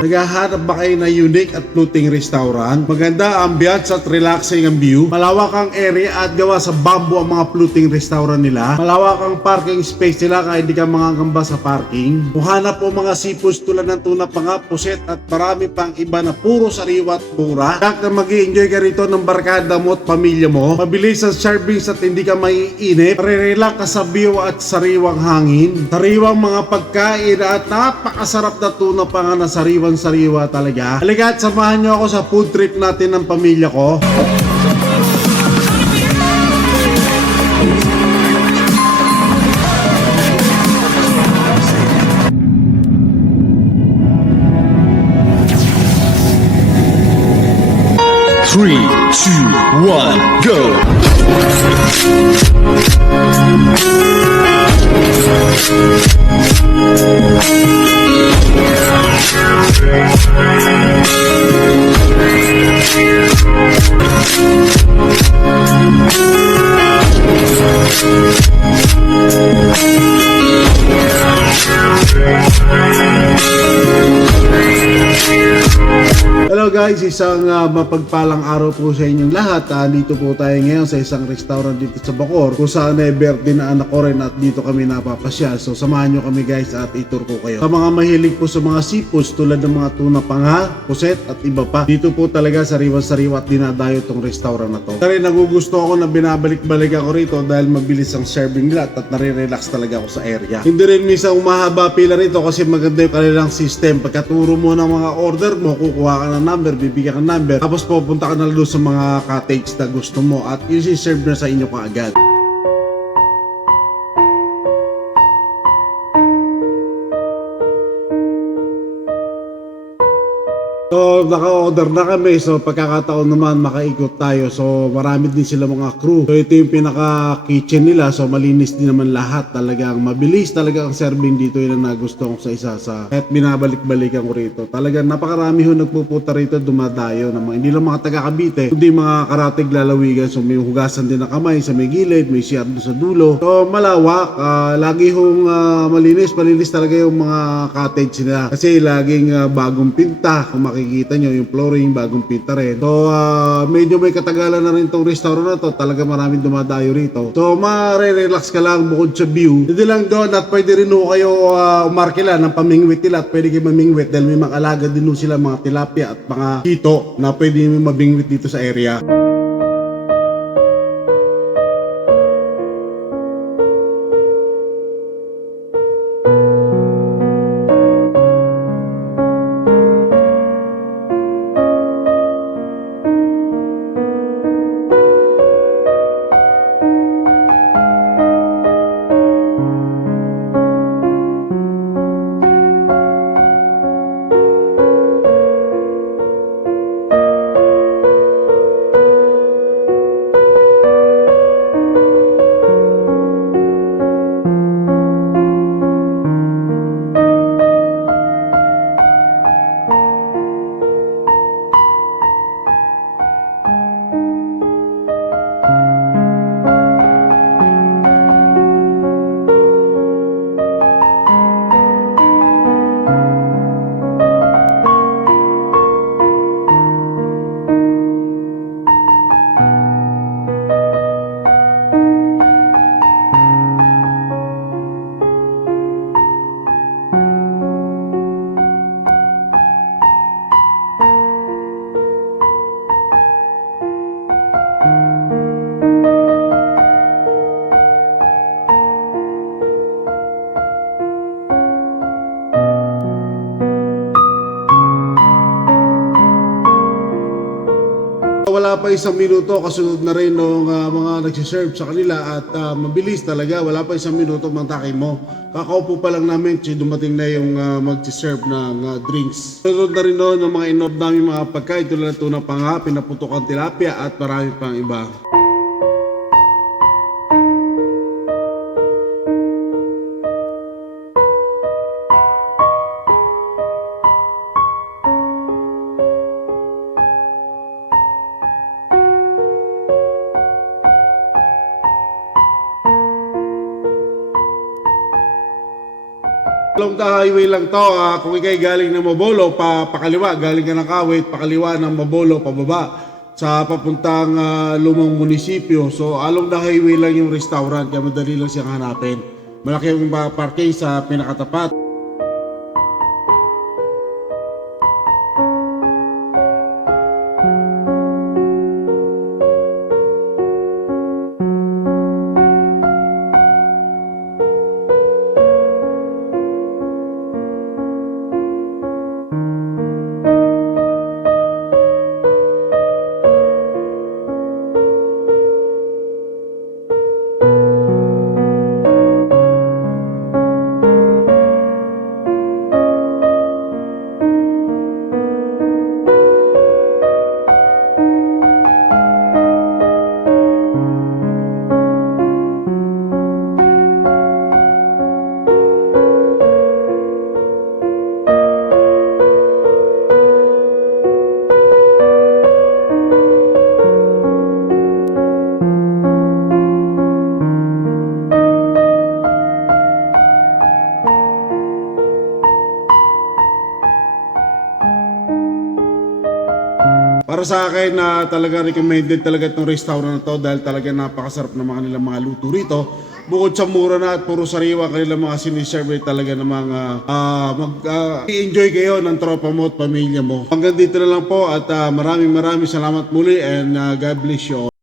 Naghahanap ba kayo na unique at floating restaurant? Maganda ambiance at relaxing ang view. Malawak ang area at gawa sa bamboo ang mga floating restaurant nila. Malawak ang parking space nila kaya hindi ka mangangamba sa parking. Muhanap po mga seafoods tulad ng tuna panga, puset at marami pang iba na puro sariwa at mura. Kaya na mag-i-enjoy ka rito ng barkada mo at pamilya mo. Mabilis ang servings at hindi ka maiinip. Marirelax ka sa view at sariwang hangin. Sariwang mga pagkain at napakasarap na tuna panga na sariwan-sariwa talaga. Halika at samahan nyo ako sa food trip natin ng pamilya ko. Three, two, one, go! Hello guys, isang mapagpalang araw po sa inyong lahat. Dito po tayo ngayon sa isang restaurant dito sa Bacoor kung saan ay birthday na anak ko rin at dito kami napapasyal. So samahan nyo kami guys at itur ko kayo. Sa mga mahilig po sa mga seafoods tulad ng mga tuna panga, puset at iba pa. Dito po talaga sariwa-sariwa at dinadayo tong restaurant na to. Pero nagugusto ako na binabalik-balik ako rito dahil mabilis ang serving nila at nare-relax talaga ako sa area. Hindi rin minsan umahaba pila rito kasi maganda yung kanilang system. Pagkaturo mo ng mga order mo, kukuha ka ng number, bibigyan ka ng number, tapos pupunta ka na doon sa mga cottage na gusto mo at i-serve na sa inyo kaagad. So, naka-order na kami. So, pagkakataon naman makaikot tayo. So, marami din sila mga crew. So, ito yung pinaka-kitchen nila. So, malinis din naman lahat. Talagang mabilis talaga ang serving dito. Yun ang nagusto ko sa isa. Kahit binabalik-balikan ko rito. Talagang napakarami ho nagpupunta rito, dumadayo. Hindi lang mga taga-Cavite, kundi mga karatig lalawigan. So, may hugasan din ng kamay sa may gilid. May CR doon sa dulo. So, malawak. Lagi hong malinis talaga yung mga cottage nila. Kasi laging bagong pinta. Kung makikita nyo yung flooring, bagong pinta rin. So, medyo may katagalan na rin itong restaurant na to. Talaga maraming dumadayo rito. So, ma-relax ka lang bukod sa view. Hindi lang doon at pwede rin kayo umarkila ng pamingwit nila at pwede kayo mamingwit dahil may mga alaga din sila mga tilapia at mga hito na pwede mabingwit dito sa area. Wala pa isang minuto, kasunod na rin ng mga nagsiserve sa kanila at mabilis talaga. Wala pa isang minuto mangtakay mo. Kakaupo pa lang namin, dumating na yung magsiserve ng drinks. Sunod na rin noon ng mga in-order namin mga pagkain tulad ng tuna panga, pinaputokan tilapia at marami pang iba. Along the highway lang to, kung ikay galing ng Mabolo, pakaliwa, galing ka ng Kawit, pakaliwa ng Mabolo, pababa sa papuntang lumang munisipyo. So along the highway lang yung restaurant, kaya madali lang siyang hanapin. Malaki yung parking sa pinakatapat. Para sa akin na talaga recommended talaga itong restaurant na to dahil talaga napakasarap ng mga nilang mga luto rito. Bukod sa mura na at puro sariwa kanilang mga siniserve talaga ng mga enjoy kayo ng tropa mo at pamilya mo. Hanggang dito na lang po at maraming salamat muli and God bless you all.